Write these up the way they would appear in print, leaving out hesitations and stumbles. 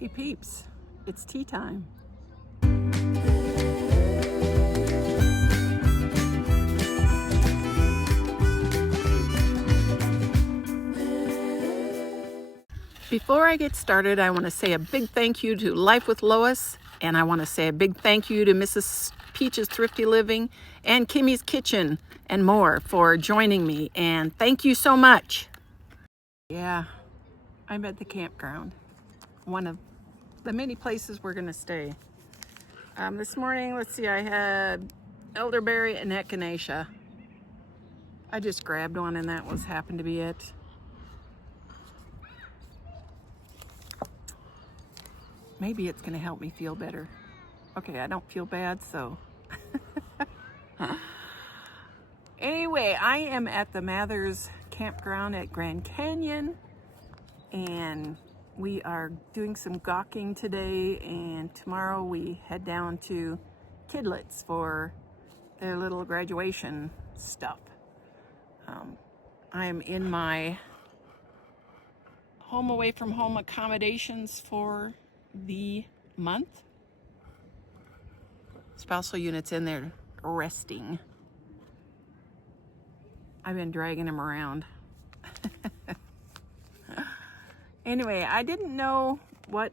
Hey peeps, it's tea time. Before I get started, I want to say a big thank you to Life with Lois, and I want to say a big thank you to Mrs. Peach's Thrifty Living and Kimmy's Kitchen and more for joining me, and thank you so much. Yeah, I'm at the campground, one of the many places we're going to stay. This morning, let's see, I had elderberry and echinacea. I just grabbed one and that happened to be it. Maybe it's going to help me feel better. Okay, I don't feel bad, so. Anyway, I am at the Mathers campground at Grand Canyon, and we are doing some gawking today, and tomorrow we head down to Kidlet's for their little graduation stuff. I am in my home away from home accommodations for the month. Spousal unit's in there resting. I've been dragging him around. Anyway, I didn't know what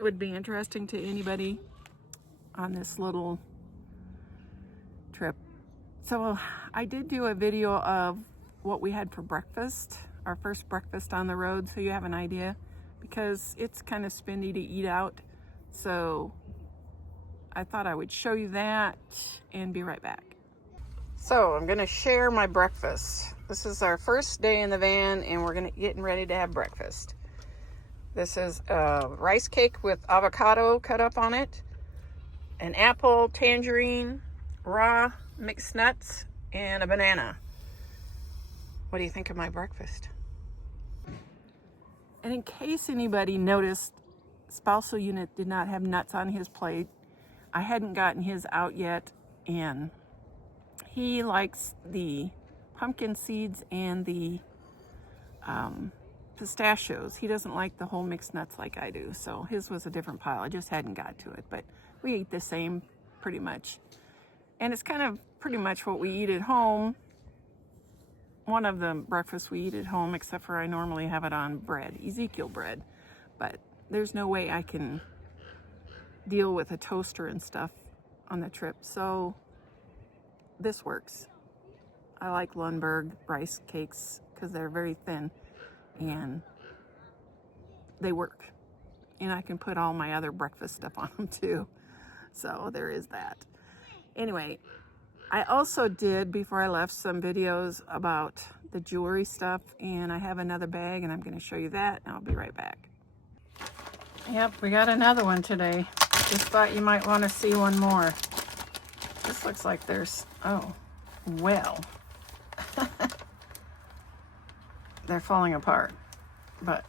would be interesting to anybody on this little trip. So I did do a video of what we had for breakfast, our first breakfast on the road, so you have an idea, because it's kind of spendy to eat out. So I thought I would show you that and be right back. So I'm gonna share my breakfast. This is our first day in the van and we're getting ready to have breakfast. This is a rice cake with avocado cut up on it, an apple, tangerine, raw mixed nuts, and a banana. What do you think of my breakfast? And in case anybody noticed, spousal unit did not have nuts on his plate. I hadn't gotten his out yet, and he likes the pumpkin seeds and the pistachios. He doesn't like the whole mixed nuts like I do, so his was a different pile. I just hadn't got to it, but we eat the same pretty much. And it's kind of pretty much what we eat at home. One of the breakfasts we eat at home, except for I normally have it on bread, Ezekiel bread. But there's no way I can deal with a toaster and stuff on the trip, so this works. I like Lundberg rice cakes because they're very thin and they work. And I can put all my other breakfast stuff on them too. So there is that. Anyway, I also did, before I left, some videos about the jewelry stuff, and I have another bag and I'm going to show you that, and I'll be right back. Yep, we got another one today. Just thought you might want to see one more. This looks like there's, oh, well. They're falling apart, but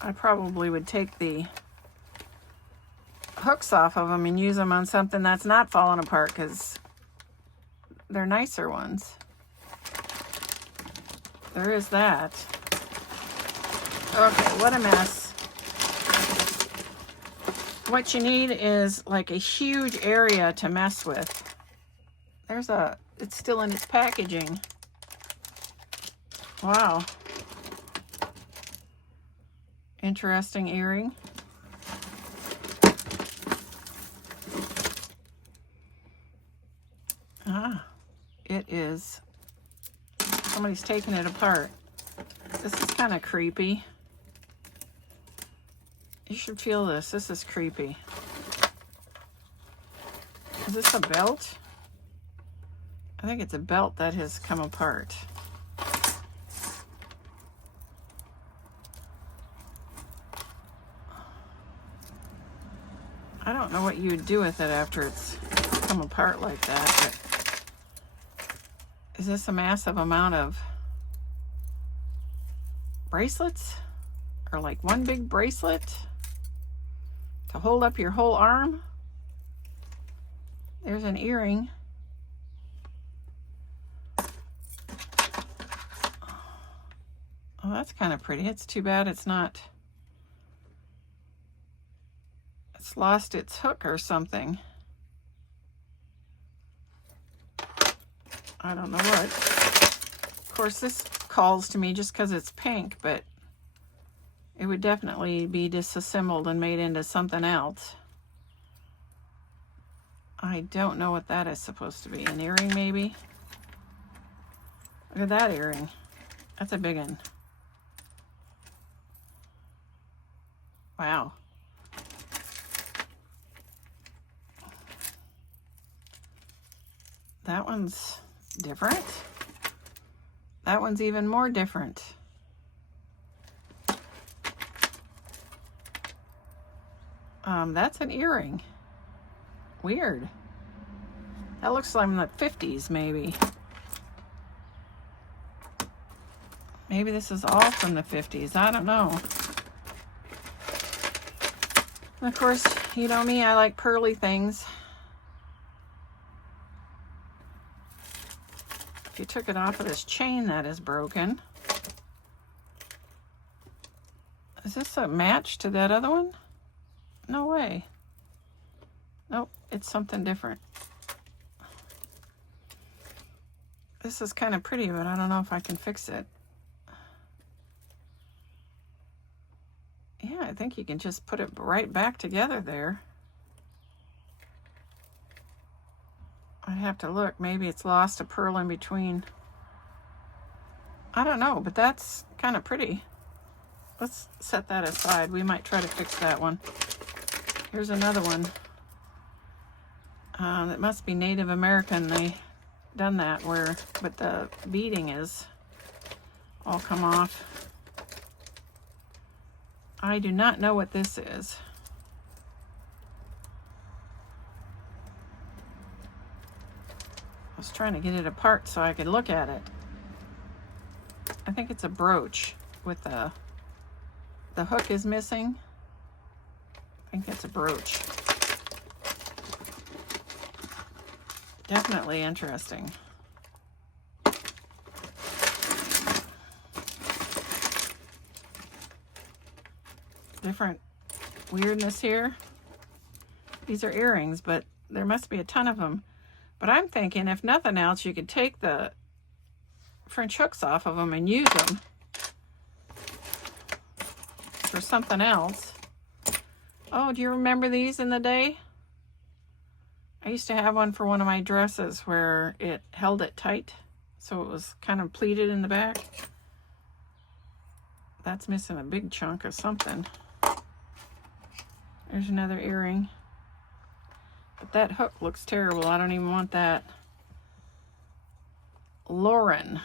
I probably would take the hooks off of them and use them on something that's not falling apart, because they're nicer ones. There is that. Okay, what a mess. What you need is like a huge area to mess with. It's still in its packaging. Wow. Interesting earring. Ah, it is. Somebody's taking it apart. This is kind of creepy. You should feel this. This is creepy. Is this a belt? I think it's a belt that has come apart. I don't know what you would do with it after it's come apart like that, but is this a massive amount of bracelets? Or like one big bracelet to hold up your whole arm? There's an earring. Oh, that's kind of pretty. It's too bad it's not It's lost its hook or something. I don't know what. Of course, this calls to me just because it's pink, but it would definitely be disassembled and made into something else. I don't know what that is supposed to be. An earring, maybe? Look at that earring. That's a big one. Wow. That one's different. That one's even more different. That's an earring. Weird. That looks like in the 50s, maybe. Maybe this is all from the 50s. I don't know. And of course, you know me, I like pearly things. If you took it off of this chain, that is broken. Is this a match to that other one? No way. Nope, it's something different. This is kind of pretty, but I don't know if I can fix it. Yeah, I think you can just put it right back together there. I'd have to look. Maybe it's lost a pearl in between. I don't know, but that's kind of pretty. Let's set that aside. We might try to fix that one. Here's another one. It must be Native American. They done that where, but the beading is all come off. I do not know what this is. I was trying to get it apart so I could look at it. I think it's a brooch with the hook is missing. I think it's a brooch. Definitely interesting. Different weirdness here. These are earrings, but there must be a ton of them. But I'm thinking, if nothing else, you could take the French hooks off of them and use them for something else. Oh, do you remember these in the day? I used to have one for one of my dresses where it held it tight, so it was kind of pleated in the back. That's missing a big chunk of something. There's another earring. But that hook looks terrible. I don't even want that. Lauren.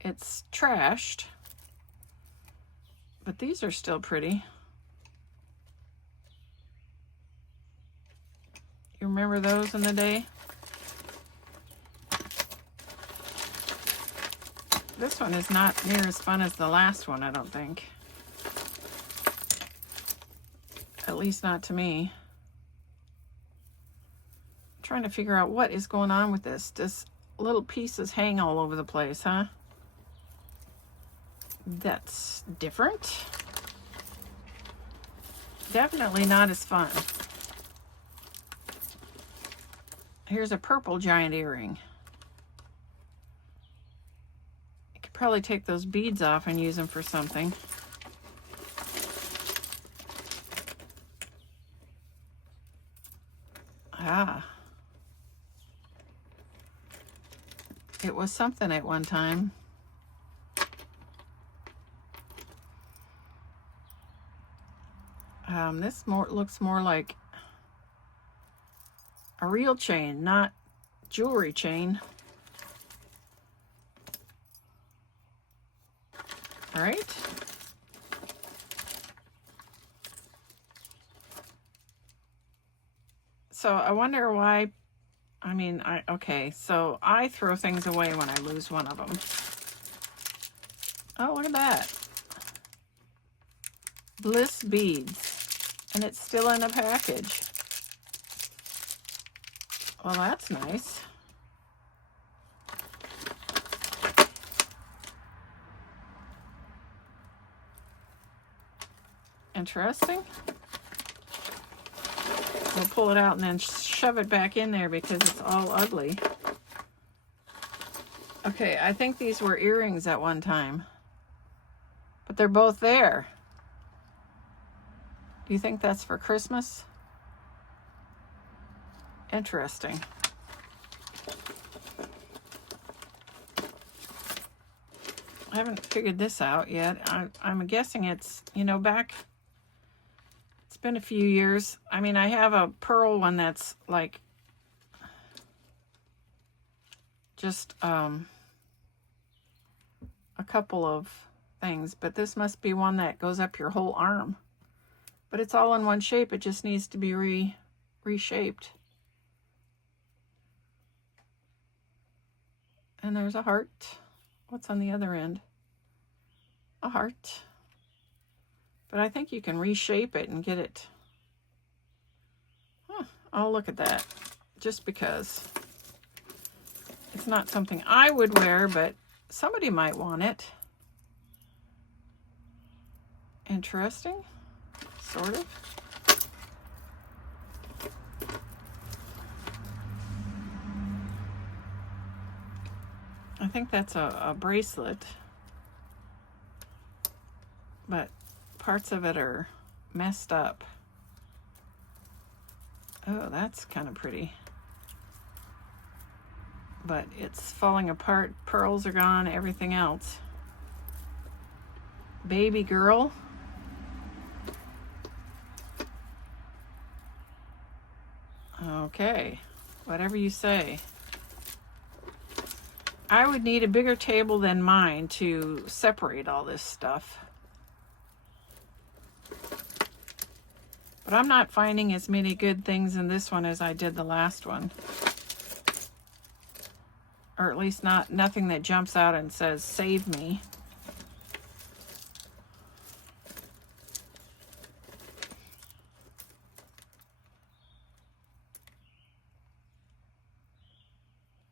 It's trashed, but these are still pretty. You remember those in the day? This one is not near as fun as the last one, I don't think. At least not to me. I'm trying to figure out what is going on with this. Just little pieces hang all over the place, huh? That's different. Definitely not as fun. Here's a purple giant earring. You could probably take those beads off and use them for something. Ah. It was something at one time. This looks more like a real chain, not jewelry chain. All right. So I wonder why, okay, so I throw things away when I lose one of them. Oh, look at that. Bliss beads. And it's still in a package. Well, that's nice. Interesting. we'll pull it out and then shove it back in there because it's all ugly. Okay, I think these were earrings at one time, but they're both there. Do you think that's for Christmas? Interesting. I haven't figured this out yet. I'm guessing it's, you know, back, it's been a few years. I mean, I have a pearl one that's like just a couple of things, but this must be one that goes up your whole arm. But it's all in one shape. It just needs to be reshaped. And there's a heart. What's on the other end? A heart. But I think you can reshape it and get it. Huh. Oh, look at that. Just because. It's not something I would wear, but somebody might want it. Interesting. Sort of. I think that's a bracelet, but parts of it are messed up. Oh, that's kind of pretty. But it's falling apart. Pearls are gone, everything else. Baby girl. Okay, whatever you say. I would need a bigger table than mine to separate all this stuff. But I'm not finding as many good things in this one as I did the last one. Or at least nothing that jumps out and says, save me.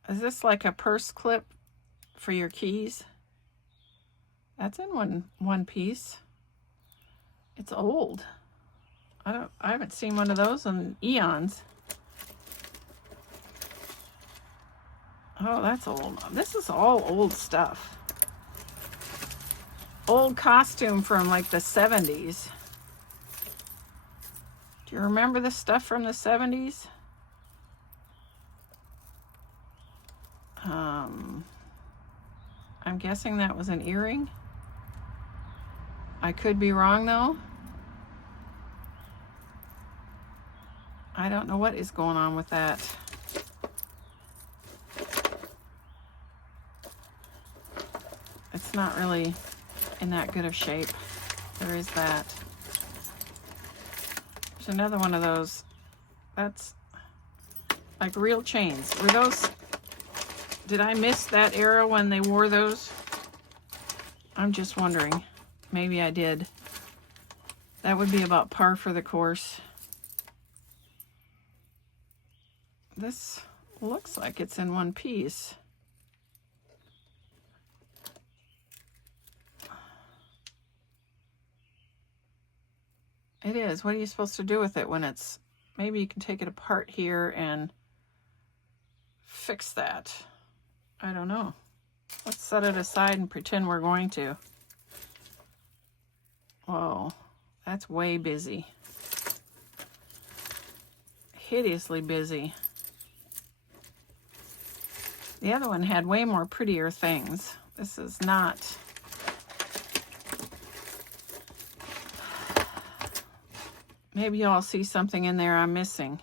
Is this like a purse clip for your keys? That's in one piece. It's old. I haven't seen one of those in eons. Oh, that's old. This is all old stuff. Old costume from like the 70s. Do you remember the stuff from the 70s? I'm guessing that was an earring. I could be wrong though. I don't know what is going on with that. It's not really in that good of shape. There is that. There's another one of those. That's like real chains. Were those... Did I miss that era when they wore those? I'm just wondering. Maybe I did. That would be about par for the course. This looks like it's in one piece. It is. What are you supposed to do with it when it's... Maybe you can take it apart here and fix that. I don't know. Let's set it aside and pretend we're going to. Whoa, that's way busy. Hideously busy. The other one had way more prettier things. This is not. Maybe y'all see something in there I'm missing.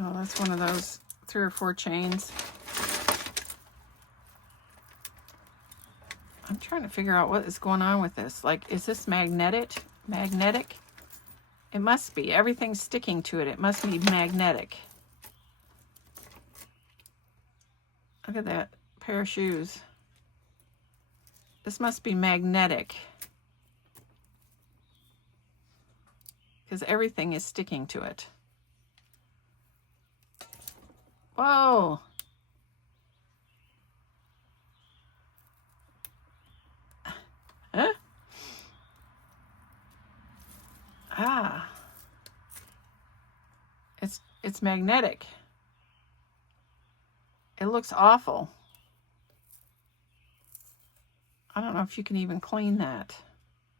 Oh, that's one of those 3 or 4 chains. I'm trying to figure out what is going on with this. Like, is this magnetic? Magnetic? It must be. Everything's sticking to it. It must be magnetic. Look at that pair of shoes. This must be magnetic. Because everything is sticking to it. Whoa. Huh? Ah, it's magnetic. It looks awful. I don't know if you can even clean that.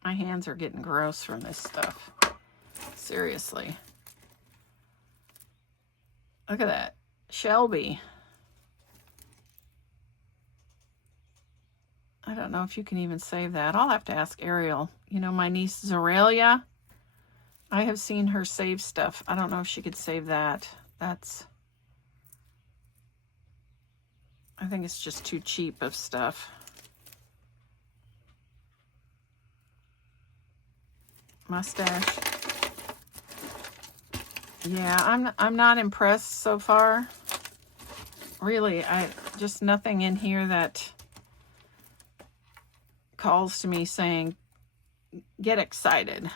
My hands are getting gross from this stuff. Seriously. Look at that. Shelby. I don't know if you can even save that. I'll have to ask Ariel. You know, my niece Zoralia, I have seen her save stuff. I don't know if she could save that. I think it's just too cheap of stuff. Mustache. Yeah, I'm not impressed so far. Really, just nothing in here that calls to me saying, get excited.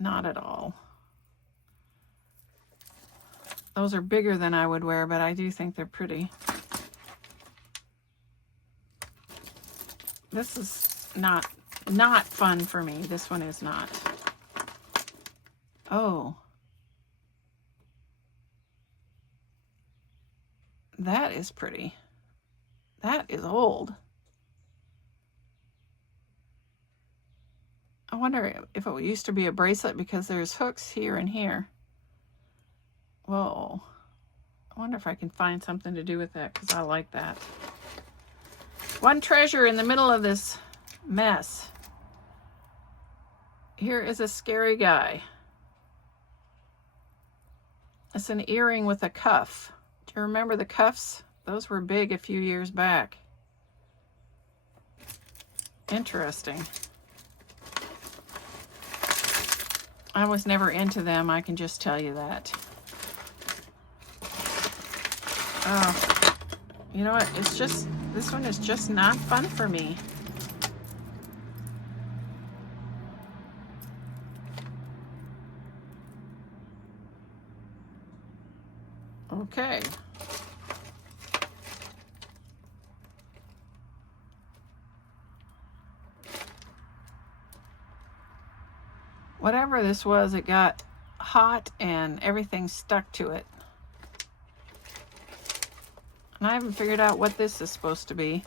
Not at all. Those are bigger than I would wear, but I do think they're pretty. This is not fun for me. This one is not. Oh. That is pretty. That is old. I wonder if it used to be a bracelet because there's hooks here and here. Whoa. I wonder if I can find something to do with that because I like that. One treasure in the middle of this mess. Here is a scary guy. It's an earring with a cuff. Do you remember the cuffs? Those were big a few years back. Interesting. I was never into them, I can just tell you that. Oh, you know what? This one is just not fun for me. Okay. Whatever this was, it got hot and everything stuck to it. And I haven't figured out what this is supposed to be.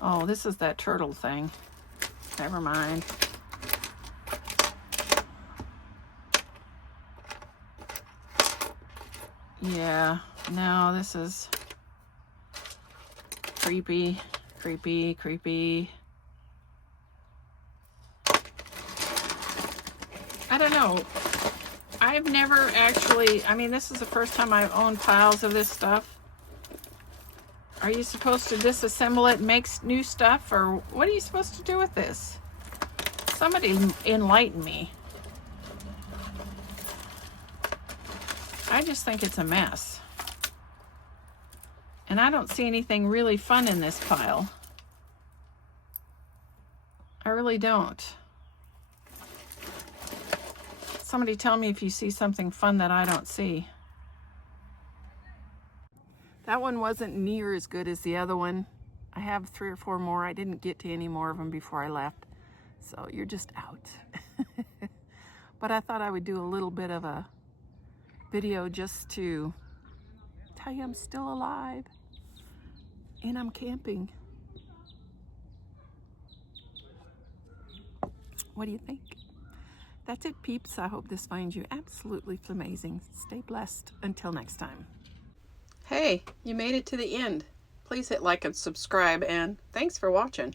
Oh, this is that turtle thing. Never mind. Yeah, no, this is creepy, creepy, creepy. I don't know. I've never actually, I mean, this is the first time I've owned piles of this stuff. Are you supposed to disassemble it and make new stuff? Or what are you supposed to do with this? Somebody enlighten me. I just think it's a mess. And I don't see anything really fun in this pile. I really don't. Somebody tell me if you see something fun that I don't see. That one wasn't near as good as the other one. I have 3 or 4 more. I didn't get to any more of them before I left. So you're just out. But I thought I would do a little bit of a video just to tell you I'm still alive. And I'm camping. What do you think? That's it, peeps. I hope this finds you absolutely flamazing. Stay blessed. Until next time. Hey, you made it to the end. Please hit like and subscribe, and thanks for watching.